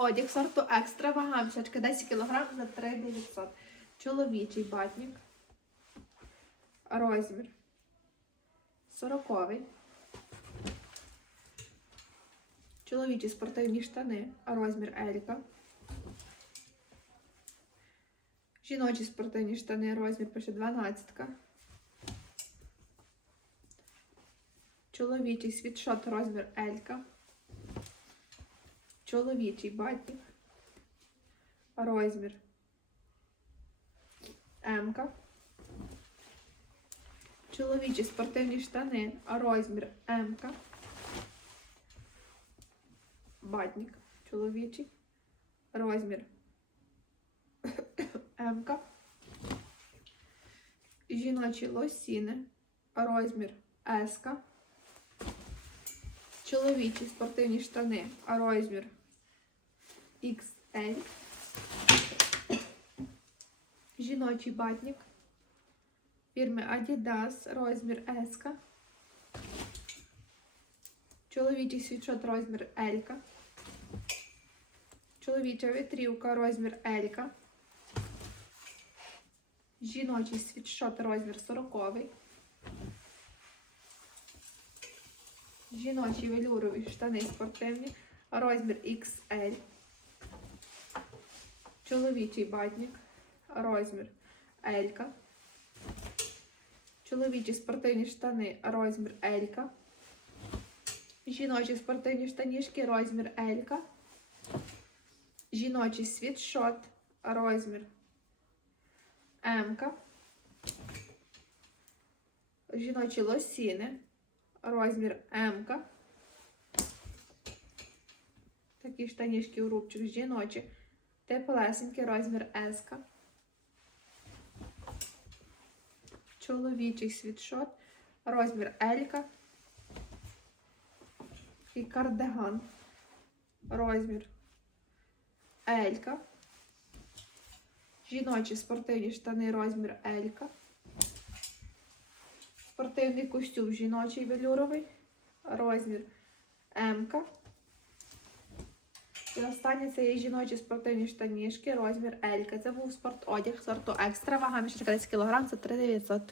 одяг сорту екстра вага мішечка 10 кг за 3900. Чоловічий батник. Розмір. 40. Чоловічі спортивні штани. Розмір Елька. Жіночі спортивні штани. Розмір пише 12. Чоловічий світшот. Розмір Елька. Чоловічий батник. Розмір. М-ка. Чоловічі спортивні штани. Розмір М-ка. Батник. Чоловічий. Розмір М-ка. Жіночі лосіни. Розмір С-ка. Чоловічі спортивні штани. Розмір XL. Жіночий батник. Фірми Adidas. Розмір S. Чоловічий світшот розмір L. Чоловіча вітрівка розмір L. Жіночий світшот розмір 40. Жіночі велюрові штани спортивні. Розмір XL. Чоловічий батник. Розмір L. Чоловічі спортивні штани. Розмір L. Жіночі спортивні штанішки. Розмір L. Жіночий світшот. Розмір М. Жіночі лосіни. Розмір М. Такі штанішки у рубчик жіночі. Теплесенький розмір С. Чоловічий світшот. Розмір L. І кардиган. Розмір L. Жіночі спортивні штани розмір L. Спортивний костюм жіночий велюровий. Розмір М. І останнє це є жіночі спортивні штанішки, розмір Елька. Це був спорт одяг сорту екстра. Вага мішечка 10 кг, це 3900.